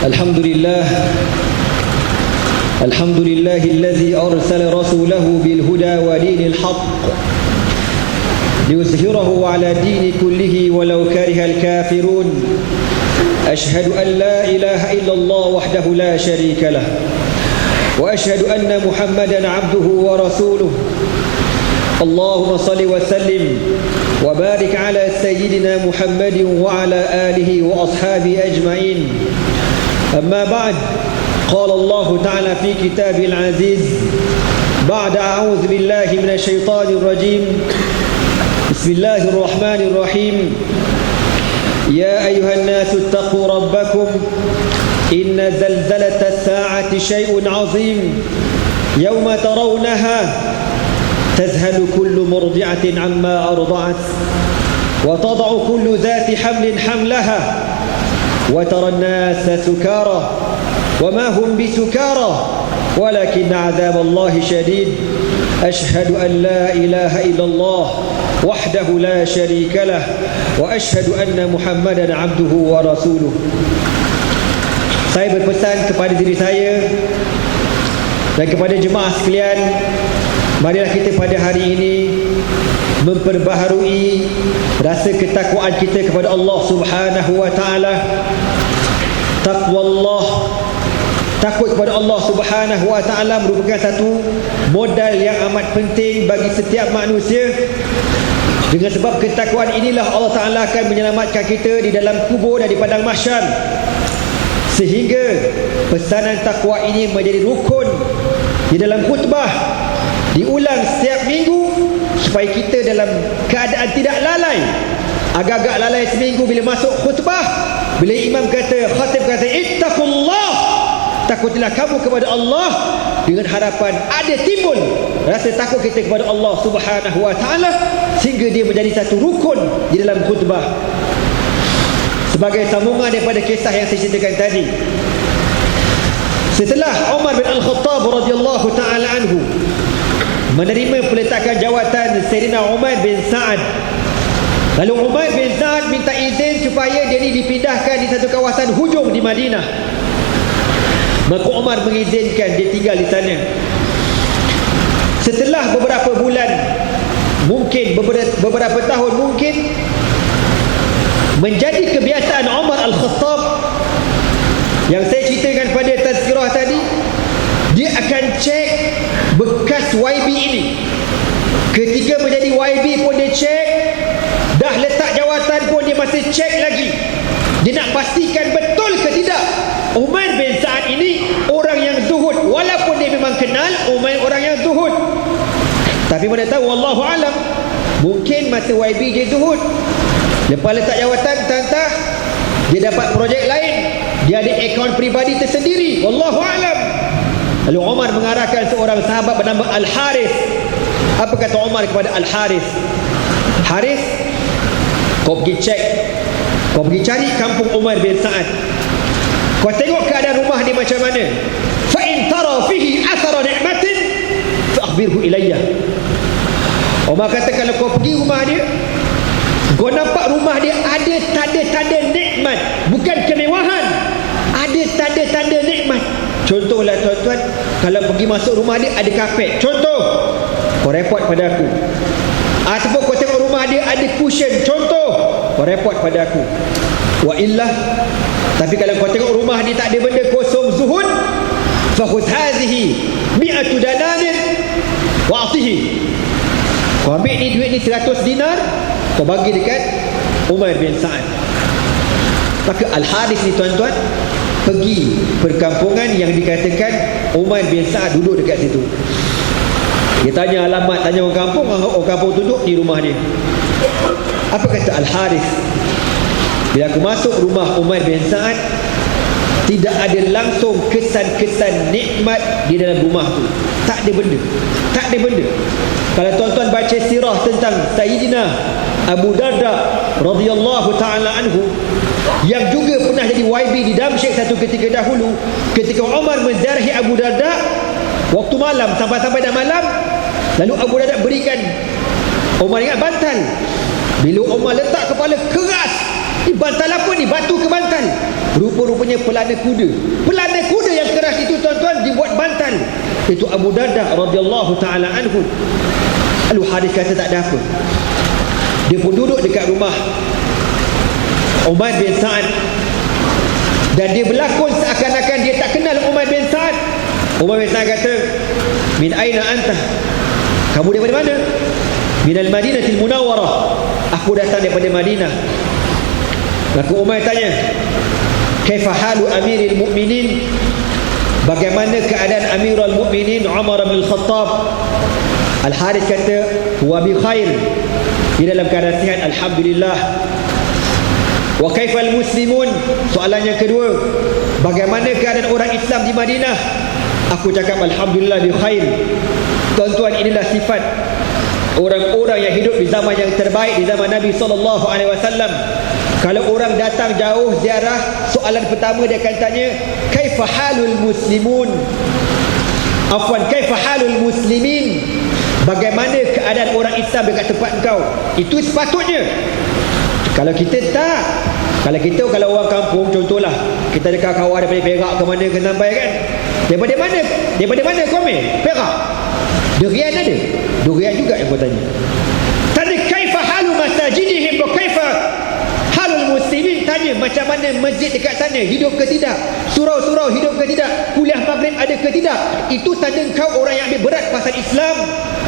الحمد لله الذي أرسل رسوله بالهدى ودين الحق ليظهره على الدين كله ولو كره الكافرون أشهد أن لا إله إلا الله وحده لا شريك له وأشهد أن محمدا عبده ورسوله اللهم صل وسلم وبارك على سيدنا محمد وعلى آله وأصحابه أجمعين أما بعد قال الله تعالى في كتابه العزيز بعد أعوذ بالله من الشيطان الرجيم بسم الله الرحمن الرحيم يا أيها الناس اتقوا ربكم إن زلزلة الساعة شيء عظيم يوم ترونها تذهل كل مرضعة عما أرضعت وتضع كل ذات حمل حملها وترى الناس سكارى وما هم بسكارى ولكن عذاب الله شديد أشهد أن لا إله إلا الله وحده لا شريك له وأشهد أن محمدا عبده ورسوله. Saya berpesan kepada diri saya dan kepada jemaah sekalian, marilah kita pada hari ini memperbaharui rasa ketakwaan kita kepada Allah Subhanahu wa taala. Taqwallah, takut kepada Allah Subhanahu wa taala merupakan satu modal yang amat penting bagi setiap manusia. Dengan sebab ketakwaan inilah Allah Taala akan menyelamatkan kita di dalam kubur dan di padang mahsyar. Sehingga pesanan takwa ini menjadi rukun di dalam khutbah, diulang setiap minggu supaya kita dalam keadaan tidak lalai. Agak-agak lalai seminggu bila masuk khutbah, bila imam kata, khatib kata ittaqullah, takutlah kamu kepada Allah, dengan harapan ada timbul rasa takut kita kepada Allah Subhanahu wa taala sehingga dia menjadi satu rukun di dalam khutbah. Sebagai sambungan daripada kisah yang saya ceritakan tadi, setelah Umar bin Al-Khattab radhiyallahu taala anhu menerima peletakan jawatan Sayyidina Umar bin Sa'ad, lalu Umar bin Sa'ad minta izin supaya dia ini dipindahkan di satu kawasan hujung di Madinah. Maka Umar mengizinkan dia tinggal di sana. Setelah beberapa bulan, mungkin beberapa tahun mungkin, menjadi kebiasaan Umar Al-Khattab yang saya ceritakan pada tazkirah tadi, dia akan cek bekas YB ini. Ketika menjadi YB pun dia cek, dah letak jawatan pun dia masih cek lagi. Dia nak pastikan betul ke tidak Umar bin Sa'ad ini orang yang zuhud, walaupun dia memang kenal Umar orang yang zuhud. Tapi mana tahu, wallahu alam, mungkin masa YB dia zuhud, lepas letak jawatan tantah dia dapat projek lain, dia ada akaun peribadi tersendiri, wallahu alam. Lalu Umar mengarahkan seorang sahabat bernama Al-Harith. Apa kata Umar kepada Al-Harith? Harith, kau pergi cek, kau pergi cari kampung Umar bin Sa'ad, kau tengok keadaan rumah dia macam mana. Fa in tara fihi athara ni'matin fa akhbirhu ilayya. Umar kata, kalau kau pergi rumah dia, kau nampak rumah dia ada tanda-tanda nikmat, bukan kemewahan, ada tanda-tanda nikmat. Contohlah tuan-tuan, kalau pergi masuk rumah dia ada kapet, contoh, kau report pada aku. Ataupun kau tengok rumah dia ada cushion, contoh, kau report pada aku. Wa illah, tapi kalau kau tengok rumah dia tak ada benda, kosong zuhud, fakhudh hadhihi mi'atu dananin wa atihi. Kau ambil ni duit ni 100 dinar, kau bagi dekat Umar bin Sa'ad. Maka Al-Harith ni tuan-tuan pergi perkampungan yang dikatakan Umar bin Sa'ad duduk dekat situ. Dia tanya alamat, tanya orang kampung duduk di rumah dia. Apa kata Al-Harith? Bila aku masuk rumah Umar bin Sa'ad, tidak ada langsung kesan-kesan nikmat di dalam rumah tu. Tak ada benda, tak ada benda. Kalau tuan-tuan baca sirah tentang Sayyidina Abu Darda radhiyallahu taala anhu, yang juga pernah jadi YB di Damsyik satu ketika dahulu, ketika Umar menziarahi Abu Darda waktu malam, sampai-sampai dah malam, lalu Abu Darda berikan Umar ingat bantal. Bila Umar letak kepala keras, Ini bantal apa ni? Batu ke bantal? Rupa-rupanya pelana kuda. Pelana kuda yang keras itu tuan-tuan dibuat bantal. Itu Abu Darda radhiyallahu taala anhu. Lalu Harith kata tak ada apa. Dia pun duduk dekat rumah Umair bin Sa'ad, dan dia berlakon seakan-akan dia tak kenal Umair bin Sa'ad. Umair bin Sa'ad kata, "Min aina anta?" Kamu daripada mana? "Min al-Madinatil Munawwarah." Aku datang daripada Madinah. Maka Umair tanya, "Kaifa halu Amiril Mukminin?" Bagaimana keadaan Amirul Mukminin Umar bin Khattab? Al-Harith kata, "Huwa bi khair." Di dalam keadaan sihat, alhamdulillah. Wa kaifal muslimun? Soalan yang kedua, bagaimana keadaan orang Islam di Madinah? Aku cakap alhamdulillah bi khair. Tuan-tuan, inilah sifat orang-orang yang hidup di zaman yang terbaik, di zaman Nabi SAW. Kalau orang datang jauh ziarah, soalan pertama dia akan tanya, kaifa halul muslimun? Afwan, kaifa halul muslimin? Bagaimana keadaan orang Islam dekat tempat engkau? Itu sepatutnya. Kalau kita tak, kalau orang kampung, contohlah, kita ada kawan daripada Perak ke mana ke Nambai kan? Daripada mana kau main? Perak. Durian ada? Durian juga yang kau tanya. Tanya kaifa halu masajidihim wa kaifa halul muslimin? Tanya macam mana masjid dekat sana, hidup ke tidak? Surau-surau hidup ke tidak? Kuliah maghrib ada ke tidak? Itu tanda kau orang yang ambil berat pasal Islam.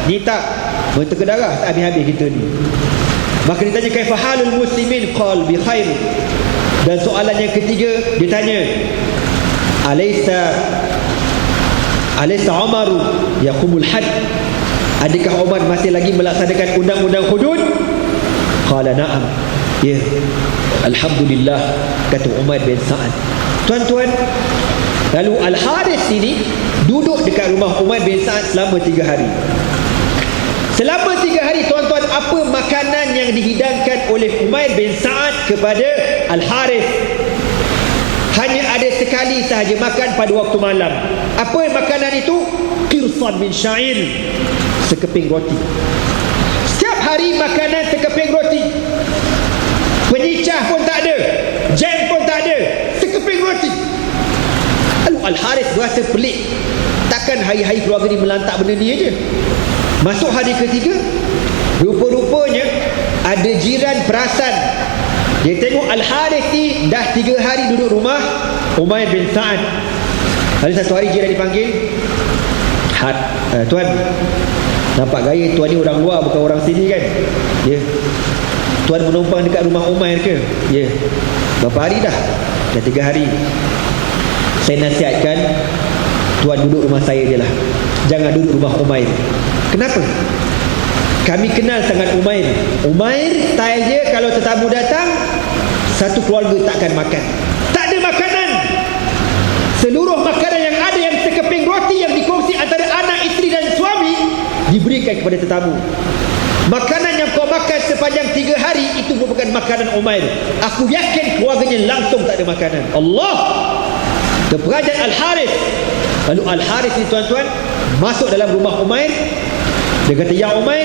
Ni tak, berteka darah tak habis-habis kita ni. Maka dia tanya kaifa halul muslimin? Qal bi khair. Dan soalan yang ketiga dia tanya, Alaysa Umar yaqumul had? Adakah Umar masih lagi melaksanakan undang-undang hudud? Qala na'am. Ya, alhamdulillah, kata Umar bin Sa'ad. Tuan-tuan, lalu Al-Harith ini duduk dekat rumah Umar bin Sa'ad selama 3 hari. Selama 3 hari, tuan-tuan, apa makanan yang dihidangkan oleh Umair bin Sa'ad kepada Al-Harith? Hanya ada sekali sahaja makan pada waktu malam. Apa makanan itu? Qirsan min sya'ir, sekeping roti. Setiap hari makanan sekeping roti. Penyicah pun tak ada, jam pun tak ada, sekeping roti. Lalu Al-Harith berasa pelik. Takkan hari-hari keluarga ni melantak benda ni aja? Masuk hari ketiga, rupa-rupanya ada jiran perasan. Dia tengok Al-Harith ni dah 3 hari duduk rumah Umair bin Sa'ad. Lalu satu hari jiran dipanggil, "Tuan, nampak gaya tuan ni orang luar, bukan orang sini kan?" "Ya." "Tuan menumpang dekat rumah Umair ke?" "Ya." "Berapa hari dah?" "Dah 3 hari." "Saya nasihatkan tuan duduk rumah saya je lah, jangan duduk rumah Umair." "Kenapa?" "Kami kenal sangat Umair. Umair style dia, kalau tetamu datang, satu keluarga takkan makan. Tak ada makanan. Seluruh makanan yang ada, yang sekeping roti yang dikongsi antara anak, isteri dan suami, diberikan kepada tetamu. Makanan yang kau makan sepanjang 3 hari, itu merupakan makanan Umair. Aku yakin keluarganya langsung tak ada makanan." Allah! Terperanjat Al-Harith. Lalu Al-Harith ni, tuan-tuan, masuk dalam rumah Umair. Dia kata, "Ya Umair,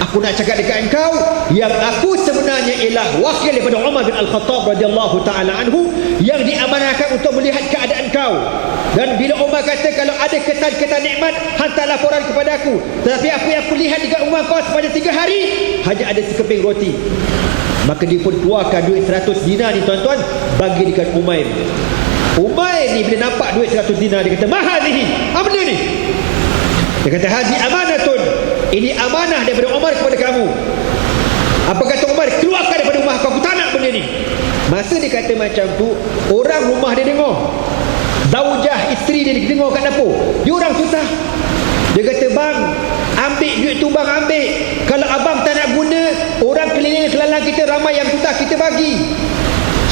aku nak cakap dekat engkau, yang aku sebenarnya ialah wakil daripada Umar bin Al-Khattab radhiyallahu taala anhu, yang diamanahkan untuk melihat keadaan kau. Dan bila Umar kata kalau ada kesan-kesan nikmat, hantar laporan kepada aku. Tetapi apa yang aku lihat dekat rumah kau sepanjang 3 hari, hanya ada sekeping roti." Maka dia pun keluarkan duit 100 dinar ni, tuan-tuan, bagi dekat Umair. Umair ni bila nampak duit 100 dinar, dia kata, "Mahadhihi?" Apa benda ni? Dia kata, "Hazi amanatun." Ini amanah daripada Umar kepada kamu. Apa kata Umar? "Keluarkan daripada rumah aku tak nak benda ni." Masa dia kata macam tu, orang rumah dia dengar. Zaujah, isteri dia dengar kat dapur. Dia orang susah. Dia kata, "Bang, ambil duit tu bang, ambil. Kalau abang tak nak guna, orang keliling kelalang kita ramai yang susah, kita bagi."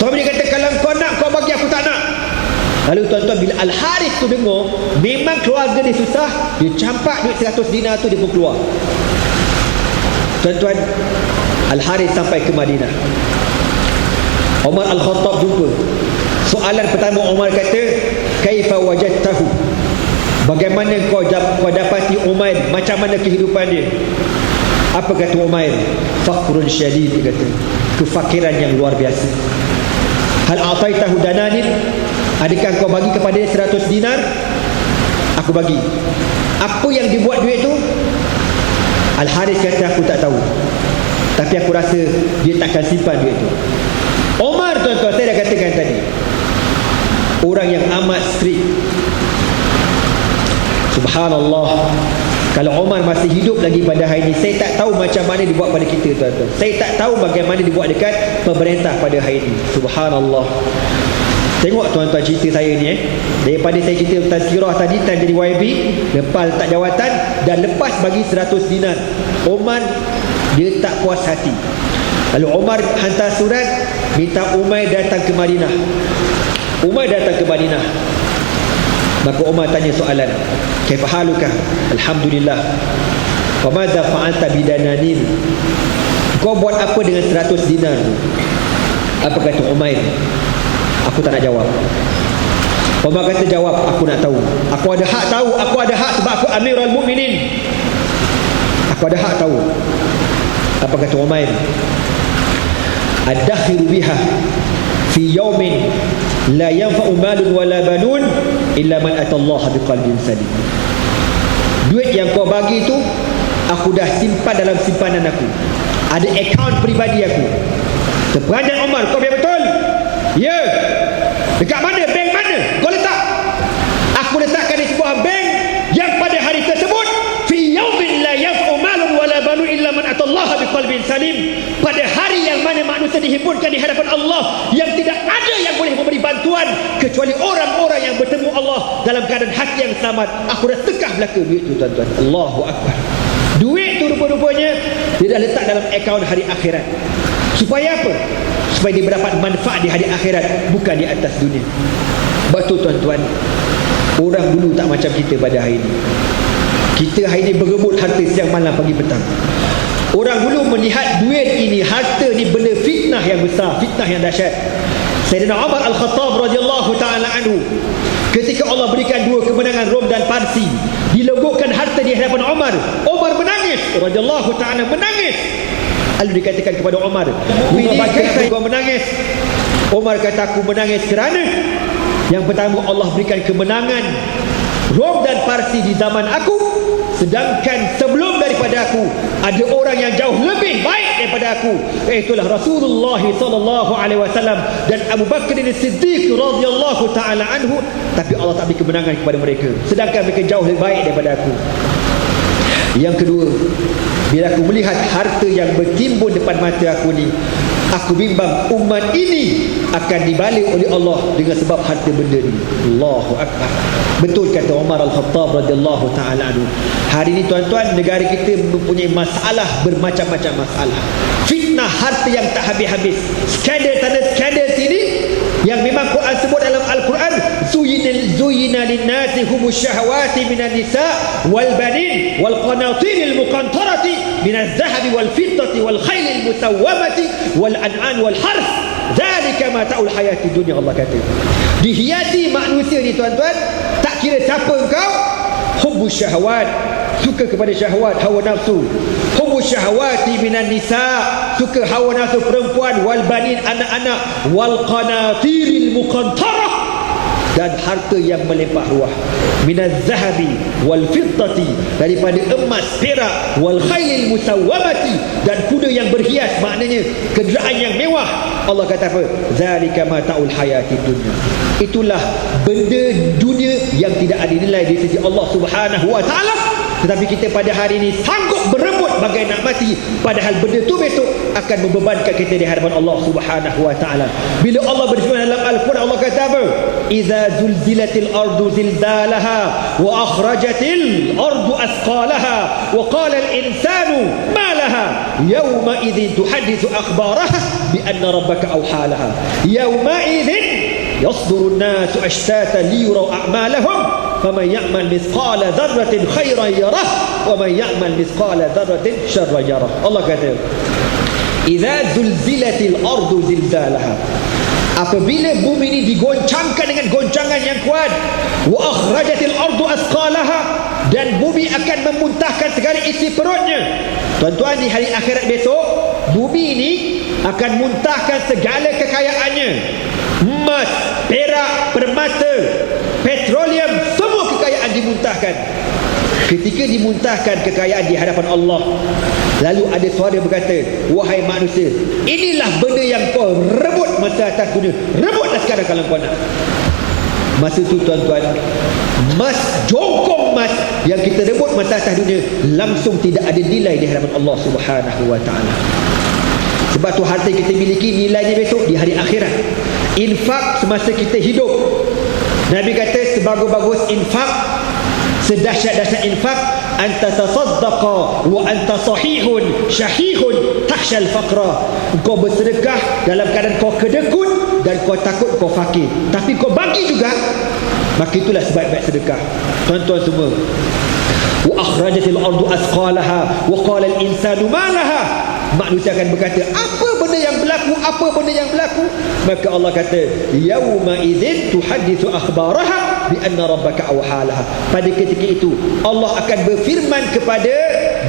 Suami dia kata, "Kalau kau nak, kau bagi, aku tak nak." Lalu tuan-tuan, bila Al-Harith tu dengar, memang keluarga dia susah, dia campak duit 100 dinar tu, dia pun keluar. Tuan-tuan, Al-Harith sampai ke Madinah. Umar Al-Khattab jumpa. Soalan pertama Umar kata, "Kaifa wajadtahu?" Bagaimana kau dapati Umair? Macam mana kehidupan dia? Apa kata Umair? Faqrun syadid, dia kata, kefakiran yang luar biasa. Hal ataitahu dananin, adakah kau bagi kepada dia 100 dinar? Aku bagi. Apa yang dibuat duit tu? Al-Harith kata, aku tak tahu, tapi aku rasa dia takkan simpan duit tu. Umar, tuan-tuan, saya dah katakan tadi, orang yang amat strict. Subhanallah, kalau Umar masih hidup lagi pada hari ini, saya tak tahu macam mana dibuat pada kita, tuan-tuan. Saya tak tahu bagaimana dibuat dekat pemerintah pada hari ini. Subhanallah. Tengok tuan-tuan cerita saya ni, daripada saya cerita tazkirah tadi, time jadi YB, lepas letak jawatan dan lepas bagi 100 dinar. Umar, dia tak puas hati. Lalu Umar hantar surat minta Umair datang ke Madinah. Umar datang ke Madinah. Maka Umar tanya soalan, kaifa haluka? Alhamdulillah. Wa madza fa'alta bidananin? Kau buat apa dengan 100 dinar? Apa kata Umair? Aku tak nak jawab. Umar kata, jawab, aku nak tahu. Aku ada hak tahu, aku ada hak sebab aku Amirul Mukminin. Aku ada hak tahu. Apa kata Umair? Ad-dakhiru biha fi yawmin la yanfa'u malun wala banun illa man atallaha biqalbin salim. Duit yang kau bagi tu, aku dah simpan dalam simpanan aku. Ada akaun peribadi aku. Terperanjat Umar, kau biar betul? Ya. Dekat mana? Bank mana? Kau letak? Aku letakkan di sebuah bank yang pada hari tersebut fi yawmin la yanfa'u malun wala banun illa man atallaha biqalbin salim. Pada hari yang mana manusia dihimpunkan di hadapan Allah, yang tidak ada yang boleh memberi bantuan kecuali orang-orang yang bertemu Allah dalam keadaan hati yang selamat. Aku dah tekah belaka duit tu, tuan-tuan. Allahu Akbar. Duit tu rupa-rupanya dia dah letak dalam akaun hari akhirat. Supaya apa? Supaya dia mendapat manfaat di hari akhirat, bukan di atas dunia. Betul, tuan-tuan, orang dulu tak macam kita pada hari ini. Kita hari ini berebut harta siang malam pagi petang. Orang dulu melihat duit ini, harta ni benda fitnah yang besar, fitnah yang dahsyat. Sayyidina Umar Al-Khattab radhiyallahu taala anhu, ketika Allah berikan dua kemenangan Rom dan Parsi, dilogokkan harta di hadapan Umar. Umar menangis, radhiyallahu taala menangis. Lalu dikatakan kepada Umar, "Ini kenapa kau menangis?" Umar kata, "Aku menangis kerana yang pertama, Allah berikan kemenangan Rom dan Parsi di zaman aku, sedangkan sebelum daripada aku ada orang yang jauh lebih baik daripada aku, itulah Rasulullah sallallahu alaihi wasallam dan Abu Bakar As-Siddiq radhiyallahu taala anhu, tapi Allah tak beri kemenangan kepada mereka, sedangkan mereka jauh lebih baik daripada aku." Yang kedua, bila aku melihat harta yang bertimbun depan mata aku ni, aku bimbang umat ini akan dibalik oleh Allah dengan sebab harta benda ni. Allahu Akbar. Betul kata Umar Al-Khattab radhiyallahu taala anhu. Hari ini, tuan-tuan, negara kita mempunyai masalah, bermacam-macam masalah. Fitnah harta yang tak habis-habis. Skandal tanda skandal sini yang memang Quran sebut dalam Al-Quran, zuyina linnasi humus syahawati minan nisa wal banin wal qanatir al muqantarati minaz zahabi wal fiddati wal khayl al musawwamati wal an'am wal harth, zalika mata'ul hayati dunya. Allah kata, dihiasi manusia ni, tuan-tuan, tak kira siapa engkau, hubbus syahawat, suka kepada syahwat, hawa nafsu, hubbus syahawati minan nisa, suka hawa nafsu perempuan, wal banin, anak-anak, wal qanatiril muqantarah, dan harta yang melimpah ruah, minaz zahabi wal fiddati, daripada emas, perak, wal khailil musawwamati, dan kuda yang berhias, maknanya kenderaan yang mewah. Allah kata apa? Zalika mata'ul hayati dunya. Itulah benda dunia yang tidak ada nilai di sisi Allah Subhanahu wa taala. Tetapi kita pada hari ini sanggup berebut bagai nak mati, padahal benda tu besok akan membebankan kita di hadapan Allah Subhanahu wa taala. Bila Allah berfirman dalam Al-Quran, Allah kata apa? Idza zulzilatil ardu zilzalaha wa akhrajatil ardu asqalaha wa qala al insanu ma laha yawma idzin tuhaddithu akhbaraha bi anna rabbaka awhalaha yawma idzin yasduru an-nasu ashtatan liyuraw a'malahum faman ya'mal mithqala dzarratin khairan yarah wa man ya'mal mithqala dzarratin syarran yarah. Allah kata, idza zulzilatil ardu zilzalaha, apabila bumi ini digoncangkan dengan goncangan yang kuat, wa akhrajatil ardu asqalaha, dan bumi akan memuntahkan segala isi perutnya. Tuan-tuan, di hari akhirat besok, bumi ini akan muntahkan segala kekayaannya. Emas, perak, permata, petroleum, semua kekayaan dimuntahkan. Ketika dimuntahkan kekayaan di hadapan Allah, lalu ada suara berkata, wahai manusia, inilah benda yang kau rebut masa atas dunia, rebutlah sekarang kalau kau nak. Masa tu tuan-tuan, emas, jongkong emas yang kita rebut masa atas dunia langsung tidak ada nilai di hadapan Allah Subhanahu wa ta'ala. Sebab tu harta kita miliki nilainya besok di hari akhirat. Infak semasa kita hidup, Nabi kata sebagus-bagus infak, sedahsyat-dahsyat infak, anta tasaddaqa wa anta sahihun syahihun takhshal faqra. Kau bersedekah dalam keadaan kau kedekut dan kau takut kau fakir, tapi kau bagi juga, maka itulah sebaik-baik sedekah. Tuan-tuan semua, wa akhrajatil ardu asqalaha wa qala al insanu ma laha. Manusia akan berkata, apa benda yang berlaku, apa benda yang berlaku? Maka Allah kata, yauma idzin tuhadditsu akhbaraha bi anna rabbaka awhalaha. Pada ketika itu Allah akan berfirman kepada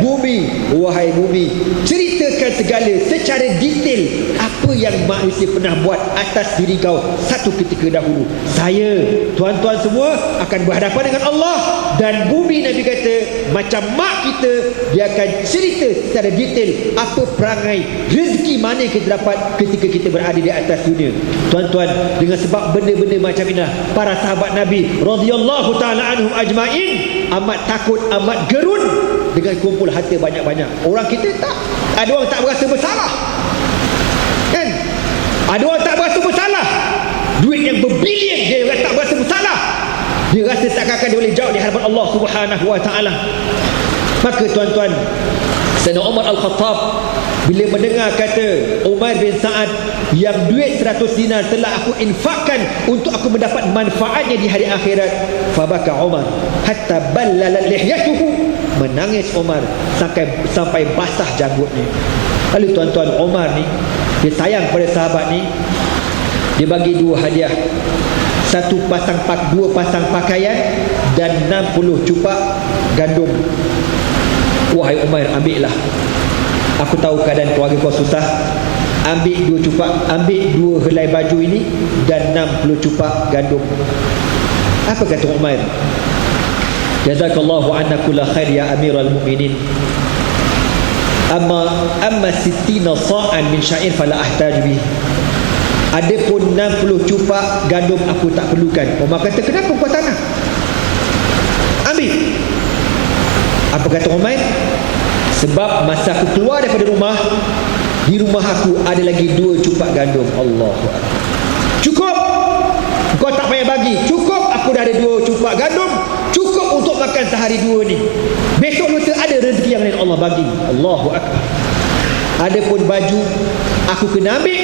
bumi, wahai bumi, ceritakan segala secara detail apa yang manusia pernah buat atas diri kau satu ketika dahulu. Saya, tuan-tuan semua akan berhadapan dengan Allah, dan bumi, Nabi kata, macam mak kita, dia akan cerita secara detail apa perangai, rezeki mana kita dapat ketika kita berada di atas dunia. Tuan-tuan, dengan sebab benda-benda macam inilah para sahabat Nabi radhiyallahu taala anhum ajmain amat takut, amat gerun dengan kumpul harta banyak-banyak. Orang kita tak, ada orang tak berasa bersalah, kan? Ada orang tak berasa bersalah, duit yang berbilion dia tak berasa bersalah, dia rasa takkan dia boleh jauh di hadapan Allah Subhanahu wa taala. Maka tuan-tuan, Sayyidina Umar Al-Khattab bila mendengar kata Umair bin Sa'ad yang duit 100 dinar telah aku infakkan untuk aku mendapat manfaatnya di hari akhirat, fabaka Umar hatta ballalat lihyatuhu, menangis Umar sampai basah janggutnya. Lalu tuan-tuan, Umar ni dia sayang pada sahabat ni, dia bagi dua hadiah, dua pasang pakaian dan 60 cupak gandum. Wahai Umair, ambillah, aku tahu keadaan keluarga kau susah, ambil 2 cupak, ambil 2 helai baju ini dan 60 cupak gandum. Apa kata Umair? Jazakallahu anna kulla khair ya amiral mu'minin, amma 60 sa'an min sya'ir fala ahtaj bih. Adapun 60 cupak gandum aku tak perlukan. Umar kata, kenapa kau tak nak? Ambil. Apa kata Umair? Sebab masa aku keluar daripada rumah, di rumah aku ada lagi 2 cupak gandum. Allahu Akbar. Cukup. Kau tak payah bagi. Cukup, aku dah ada 2 cupak gandum. Cukup untuk makan sehari 2 ni. Besok lusa ada rezeki yang lain Allah bagi. Allahu Akbar. Adapun baju, aku kena ambil,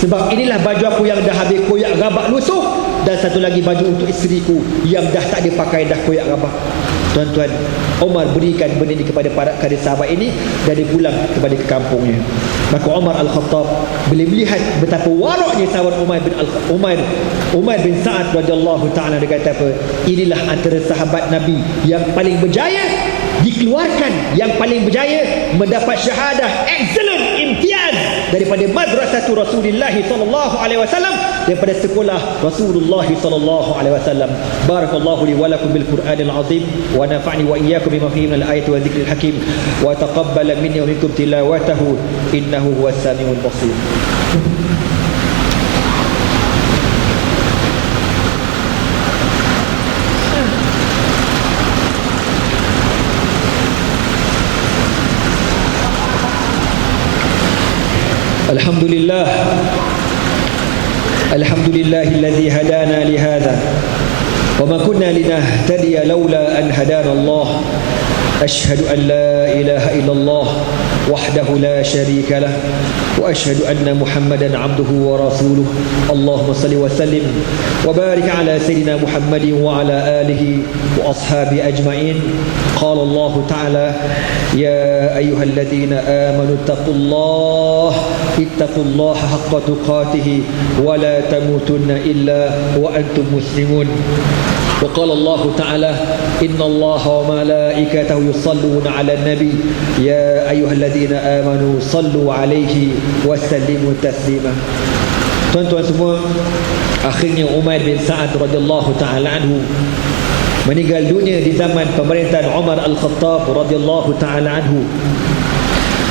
sebab inilah baju aku yang dah habis koyak rabak lusuh, dan satu lagi baju untuk isteriku yang dah tak ada pakai, dah koyak rabak. Tuan-tuan, Umar berikan benda ini kepada para sahabat ini dan dia pulang kepada ke kampungnya. Maka Umar Al-Khattab bila melihat betapa waraknya sahabat Umair bin Sa'ad radhiyallahu taala, dia kata apa? Inilah antara sahabat Nabi yang paling berjaya dikeluarkan, yang paling berjaya mendapat syahadah excellent, imtiaz daripada madrasatu Rasulullah sallallahu alaihi wasallam, daripada sekolah Rasulullah sallallahu alaihi wasallam. Barakallahu li wa lakum bil Qur'anil azim wa nafa'ni wa iyyakum bima fihi minal ayati wa dhikril hakim wa taqabbala minni wa minkum tilawatahu innahu huwas samiul basir. Alhamdulillah, alhamdulillahilladzi hadana lihadza wa ma kunna linahtadiya laula an hadana Allah. Asyhadu an la ilaha illallah وحده لا شريك له وأشهد أن محمدا عبده ورسوله اللهم صل وسلم وبارك على سيدنا محمد وعلى آله وأصحابه أجمعين. قال الله تعالى يا أيها الذين آمنوا اتقوا الله حق تقاته ولا تموتن إلا وأنتم مسلمون. وقال الله تعالى إن الله وملائكته يصلون على النبي يا أيها الذين آمنوا صلوا عليه وسلموا تسليما. Tuan-tuan semua, akhirnya Umar bin Sa'ad radhiyallahu ta'ala anhu meninggal dunia di zaman pemerintahan Umar Al-Khattab radhiyallahu ta'ala anhu.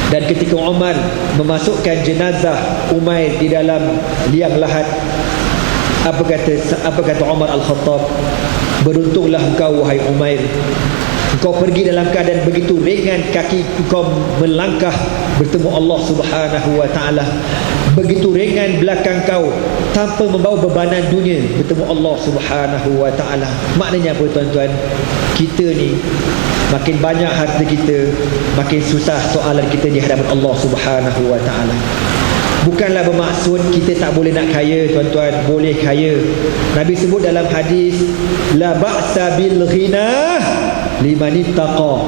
Dan ketika Umar memasukkan jenazah Umair di dalam liang lahat, apa kata Umar Al-Khattab? Beruntunglah engkau wahai Umair, engkau pergi dalam keadaan begitu ringan kaki engkau melangkah bertemu Allah Subhanahu wa taala. Begitu ringan belakang kau tanpa membawa bebanan dunia bertemu Allah Subhanahu wa taala. Maknanya apa tuan-tuan? Kita ni makin banyak harta kita, makin susah soalan kita di hadapan Allah Subhanahu wa taala. Bukanlah bermaksud kita tak boleh nak kaya tuan-tuan, boleh kaya. Nabi sebut dalam hadis, la ba'sa bil ghina liman ittaqa.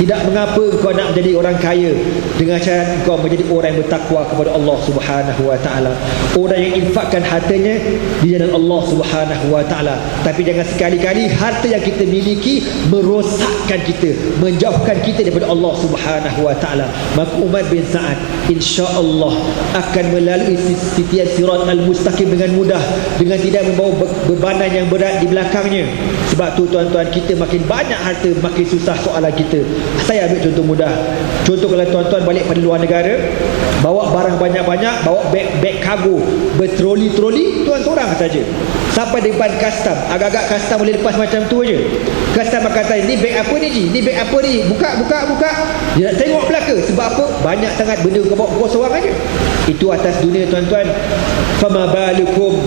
Tidak mengapa kau nak menjadi orang kaya dengan cara kau menjadi orang yang bertakwa kepada Allah Subhanahu wa taala. Orang yang infakkan hartanya di jalan Allah Subhanahu wa taala. Tapi jangan sekali-kali harta yang kita miliki merosakkan kita, menjauhkan kita daripada Allah Subhanahu wa taala. Maka Umar bin Sa'ad insya-Allah akan melalui sitian sirat al-mustaqim dengan mudah, dengan tidak membawa bebanan yang berat di belakangnya. Sebab tu tuan-tuan, kita makin banyak harta makin susah soalan kita. Saya ambil contoh mudah. Contoh kalau tuan-tuan balik pada luar negara, bawa barang banyak-banyak, bawa beg kargo bertroli-troli, tuan seorang saja. Sampai di depan custom, agak-agak custom boleh lepas macam tu aja. Custom akan tanya, ni beg apa ni Ji? Ni beg apa ni? Buka. Dia nak tengok belaka. Sebab apa? Banyak sangat benda kau bawa seorang aja. Itu atas dunia tuan-tuan. Fama balukum,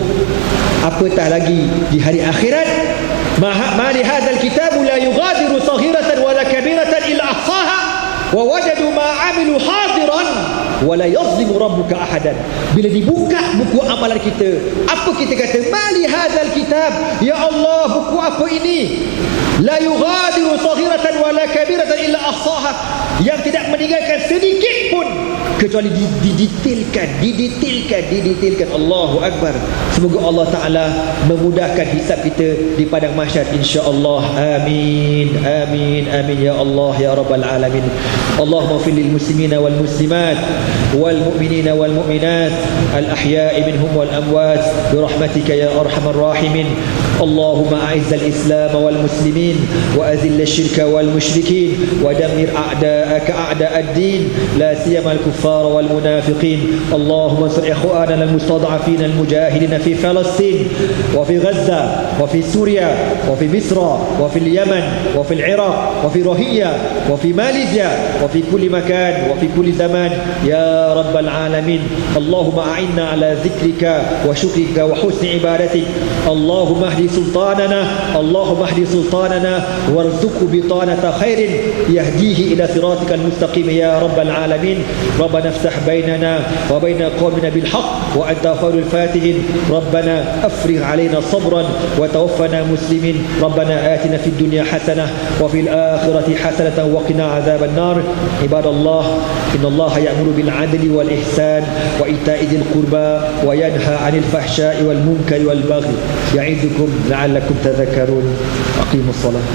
apatah lagi di hari akhirat. Ma li hadzal kitab la yughadiru saghiratan wala kabiratan illa ahsaha wa wajadu ma amilu hadiran wa la yazlimu rabbuka ahadan. Bila dibuka buku amalan kita, apa kita kata? Ma li hadzal kitab, ya Allah, buku apa ini? La yughadiru saghiratan wala kabiratan illa ahsaha, yang tidak meninggalkan sedikit pun kecuali didetailkan. Allahu Akbar. Semoga Allah Ta'ala memudahkan hisab kita di padang mahsyar insya-Allah. Amin. Ya Allah ya Rabbal Alamin. Allahumma fil lil muslimina wal muslimat wal mu'minina wal mu'minat al ahya'i minhum wal amwat bi rahmatika ya arhamar rahimin. Allahumma a'izzal islam wal muslimin wa adhill asyirka wal musyrikin wa dammir a'da'aka a'da'ad din la siyama al kuffar والمنافقين. اللهم انصر إخواننا المستضعفين المجاهدين في فلسطين وفي غزة وفي سوريا وفي مصر وفي اليمن وفي العراق وفي روهينيا وفي ماليزيا وفي كل مكان وفي كل زمان يا رب العالمين. اللهم أعنا على ذكرك وشكرك وحسن عبادتك. اللهم اهد سلطاننا وارزقه بطانة خير يهديه إلى صراطك المستقيم يا رب العالمين. ربنا افتح بيننا وبين قومنا بالحق وأنت خير الفاتحين. ربنا أفرغ علينا صبرا وتوفنا مسلمين. ربنا آتنا في الدنيا حسنة وفي الآخرة حسنة وقنا عذاب النار. عباد الله، إن الله يأمر بالعدل والإحسان وإيتاء ذي القربى وينهى عن الفحشاء والمنكر والبغي يعظكم لعلكم تذكرون. أقيموا الصلاة.